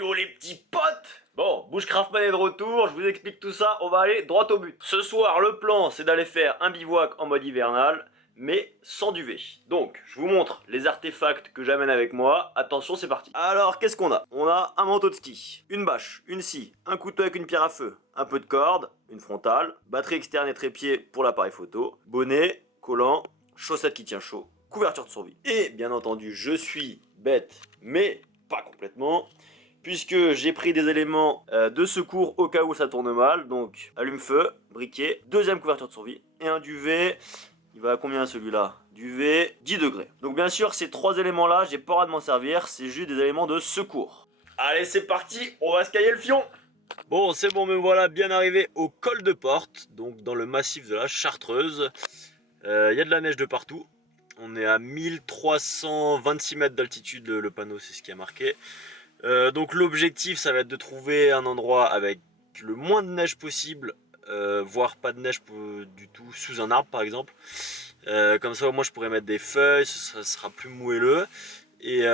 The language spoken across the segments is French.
Yo les petits potes! Bon, Bushcraftman est de retour, je vous explique tout ça, on va aller droit au but. Ce soir, le plan, c'est d'aller faire un bivouac en mode hivernal, mais sans duvet. Donc, je vous montre les artefacts que j'amène avec moi. Attention, c'est parti. Alors, qu'est-ce qu'on a? On a un manteau de ski, une bâche, une scie, un couteau avec une pierre à feu, un peu de corde, une frontale, batterie externe et trépied pour l'appareil photo, bonnet, collant, chaussettes qui tient chaud, couverture de survie. Et bien entendu, je suis bête, mais pas complètement, puisque j'ai pris des éléments de secours au cas où ça tourne mal. Donc allume-feu, briquet, deuxième couverture de survie et un duvet. Il va à combien celui-là? Duvet, 10 degrés. Donc bien sûr, ces trois éléments-là, j'ai pas le droit de m'en servir, c'est juste des éléments de secours. Allez, c'est parti, on va se cailler le fion. Bon, c'est bon, me voilà bien arrivé au col de Porte, donc dans le massif de la Chartreuse. Il y a de la neige de partout. On est à 1326 mètres d'altitude, le panneau c'est ce qui a marqué. Donc l'objectif ça va être de trouver un endroit avec le moins de neige possible, voire pas de neige du tout, sous un arbre par exemple. Comme ça moi je pourrais mettre des feuilles, ça sera plus moelleux. Et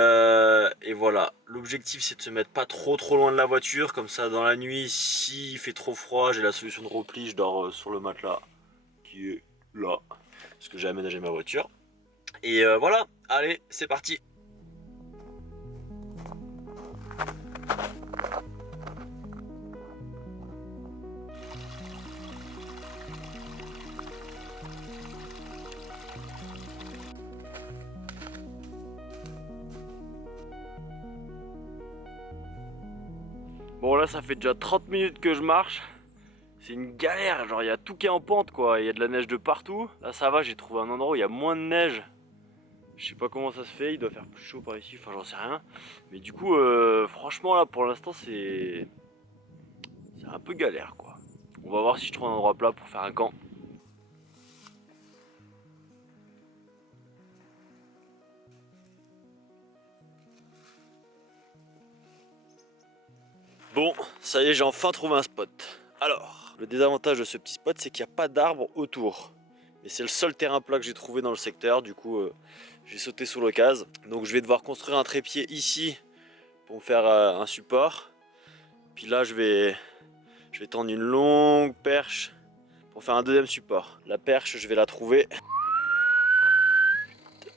voilà, l'objectif c'est de se mettre pas trop loin de la voiture, comme ça dans la nuit s'il fait trop froid j'ai la solution de repli, je dors sur le matelas qui est là, parce que j'ai aménagé ma voiture. Et voilà, allez c'est parti. Bon là ça fait déjà 30 minutes que je marche. C'est une galère, genre il y a tout qui est en pente quoi, il y a de la neige de partout. Là ça va, j'ai trouvé un endroit où il y a moins de neige. Je sais pas comment ça se fait, il doit faire plus chaud par ici, enfin j'en sais rien. Mais du coup franchement là pour l'instant c'est un peu galère quoi. On va voir si je trouve un endroit plat pour faire un camp. Bon, ça y est, j'ai enfin trouvé un spot. Alors, le désavantage de ce petit spot, c'est qu'il n'y a pas d'arbres autour. Et c'est le seul terrain plat que j'ai trouvé dans le secteur, du coup j'ai sauté sous l'occasion. Donc je vais devoir construire un trépied ici pour me faire un support. Puis là je vais tendre une longue perche pour faire un deuxième support. La perche, je vais la trouver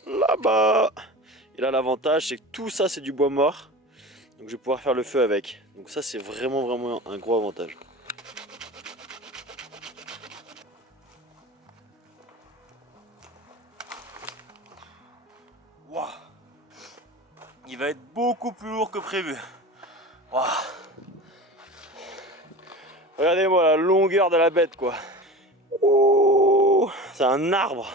là-bas. Et là l'avantage, c'est que tout ça c'est du bois mort. Donc je vais pouvoir faire le feu avec. Donc ça c'est vraiment un gros avantage. Wow. Il va être beaucoup plus lourd que prévu. Wow. Regardez-moi la longueur de la bête quoi. Oh, c'est un arbre.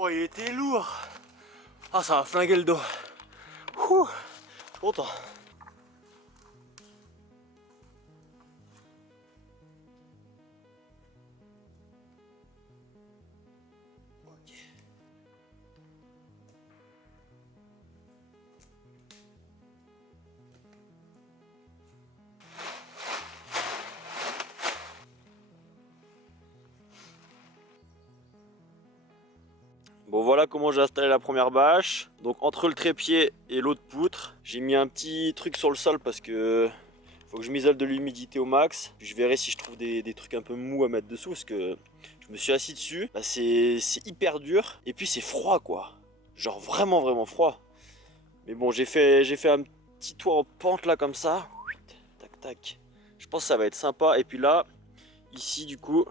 Oh, il était lourd. Ah, ça va flinguer le dos. Ouh, content. Ok. Bon, voilà comment j'ai installé la première bâche. Donc entre le trépied et l'autre poutre, j'ai mis un petit truc sur le sol parce que faut que je m'isole de l'humidité au max. Puis je verrai si je trouve des trucs un peu mous à mettre dessous parce que je me suis assis dessus. Bah, c'est hyper dur et puis c'est froid quoi. Genre vraiment froid. Mais bon, j'ai fait un petit toit en pente là comme ça. Tac tac. Je pense que ça va être sympa. Et puis là, ici du coup,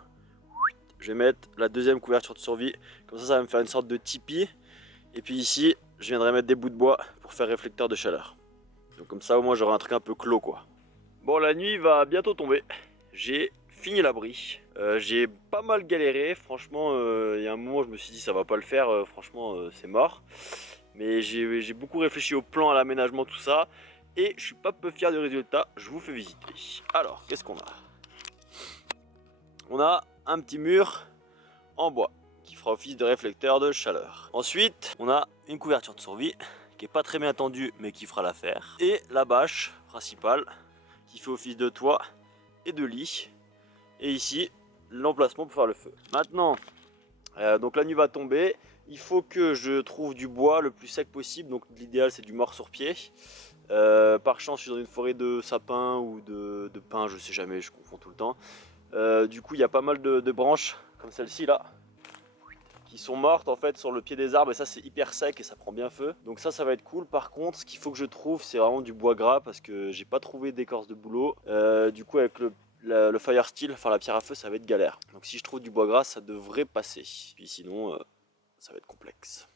je vais mettre la deuxième couverture de survie. Comme ça va me faire une sorte de tipi. Et puis ici, je viendrai mettre des bouts de bois pour faire réflecteur de chaleur. Donc comme ça au moins j'aurai un truc un peu clos quoi. Bon, la nuit va bientôt tomber. J'ai fini l'abri. J'ai pas mal galéré. Franchement, il y a un moment je me suis dit ça va pas le faire. Franchement, c'est mort. Mais j'ai beaucoup réfléchi au plan, à l'aménagement, tout ça. Et je suis pas peu fier du résultat. Je vous fais visiter. Alors, qu'est-ce qu'on a? On a un petit mur en bois qui fera office de réflecteur de chaleur. Ensuite, on a une couverture de survie qui est pas très bien tendu mais qui fera l'affaire. Et la bâche principale qui fait office de toit et de lit. Et ici, l'emplacement pour faire le feu. Maintenant, donc la nuit va tomber. Il faut que je trouve du bois le plus sec possible. Donc l'idéal c'est du mort sur pied. Par chance je suis dans une forêt de sapins ou de pins, je sais jamais, je confonds tout le temps. Du coup il y a pas mal de branches comme celle-ci là qui sont mortes en fait sur le pied des arbres, et ça c'est hyper sec et ça prend bien feu. Donc ça va être cool. Par contre ce qu'il faut que je trouve c'est vraiment du bois gras parce que j'ai pas trouvé d'écorce de bouleau. Du coup avec le fire steel, enfin la pierre à feu, ça va être galère. Donc si je trouve du bois gras ça devrait passer. Puis sinon ça va être complexe.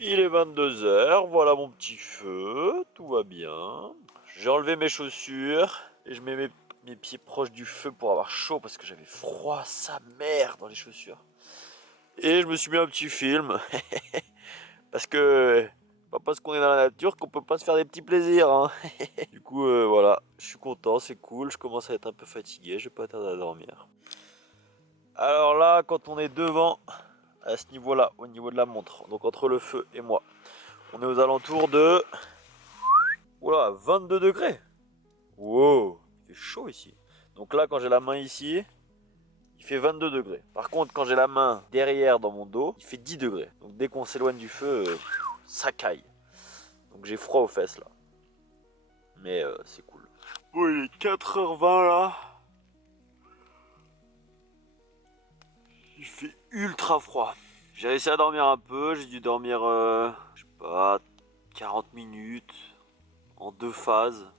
Il est 22 h, voilà mon petit feu, tout va bien. J'ai enlevé mes chaussures et je mets mes pieds proches du feu pour avoir chaud parce que j'avais froid sa mère dans les chaussures. Et je me suis mis un petit film parce que pas parce qu'on est dans la nature qu'on peut pas se faire des petits plaisirs, hein. Du coup voilà, je suis content, c'est cool, je commence à être un peu fatigué, je vais pas tarder à dormir. Alors là, quand on est devant, à ce niveau-là, au niveau de la montre, donc entre le feu et moi, on est aux alentours de... Oula, 22 degrés. Wow, il fait chaud ici. Donc là, quand j'ai la main ici, il fait 22 degrés. Par contre, quand j'ai la main derrière dans mon dos, il fait 10 degrés. Donc dès qu'on s'éloigne du feu, ça caille. Donc j'ai froid aux fesses là. Mais c'est cool. Bon, il est 4h20 là. Il fait ultra froid. J'ai réussi à dormir un peu. J'ai dû dormir, je sais pas, 40 minutes en 2 phases.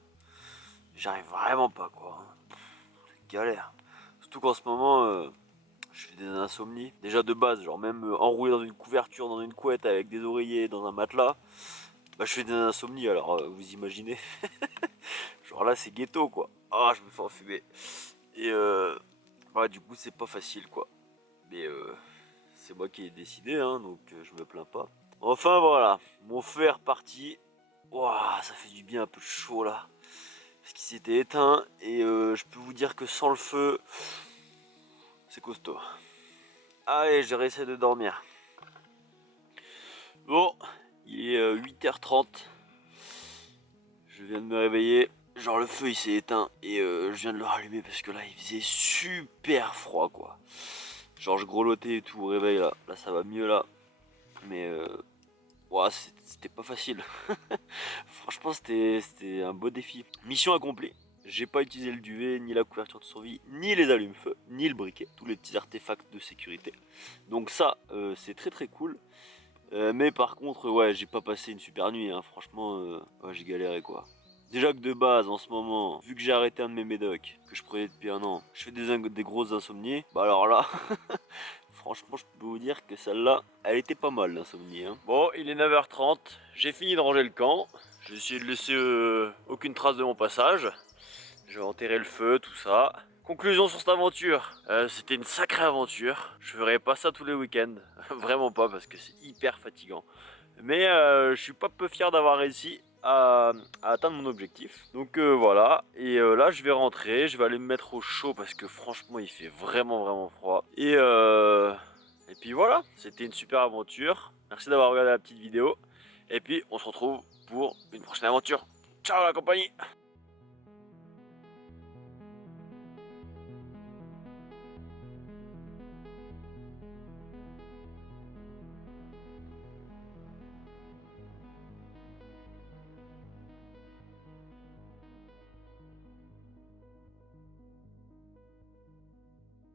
J'arrive vraiment pas quoi. C'est galère. Surtout qu'en ce moment, je fais des insomnies. Déjà de base, genre même enroulé dans une couverture, dans une couette avec des oreillers, dans un matelas, bah je fais des insomnies, alors vous imaginez. Genre là c'est ghetto quoi. Ah, je me fais enfumer. Et ouais, du coup c'est pas facile quoi. Mais c'est moi qui ai décidé, hein, donc je me plains pas. Enfin voilà, mon feu est reparti. Ouah, ça fait du bien un peu chaud là. Parce qu'il s'était éteint et je peux vous dire que sans le feu, c'est costaud. Allez, je vais réessayer de dormir. Bon, il est 8h30. Je viens de me réveiller. Genre le feu il s'est éteint et je viens de le rallumer parce que là il faisait super froid quoi. Genre je grelottais et tout au réveil là. Là ça va mieux là. Mais ouais, c'était pas facile. Franchement c'était un beau défi. Mission accomplie. J'ai pas utilisé le duvet, ni la couverture de survie, ni les allumes-feu, ni le briquet. Tous les petits artefacts de sécurité. Donc ça c'est très très cool. Mais par contre, ouais, j'ai pas passé une super nuit, hein. Franchement, ouais, j'ai galéré quoi. Déjà que de base, en ce moment, vu que j'ai arrêté un de mes médocs, que je prenais depuis un an, je fais des grosses insomnies, bah alors là, franchement, je peux vous dire que celle-là, elle était pas mal l'insomnie, hein. Bon, il est 9h30, j'ai fini de ranger le camp, j'ai essayé de laisser aucune trace de mon passage, je vais enterrer le feu, tout ça. Conclusion sur cette aventure, c'était une sacrée aventure, je ferai pas ça tous les week-ends, vraiment pas parce que c'est hyper fatigant. Mais je suis pas peu fier d'avoir réussi à atteindre mon objectif. Donc voilà, et là je vais rentrer, je vais aller me mettre au chaud parce que franchement il fait vraiment froid. Et puis voilà, c'était une super aventure, merci d'avoir regardé la petite vidéo. Et puis on se retrouve pour une prochaine aventure. Ciao la compagnie!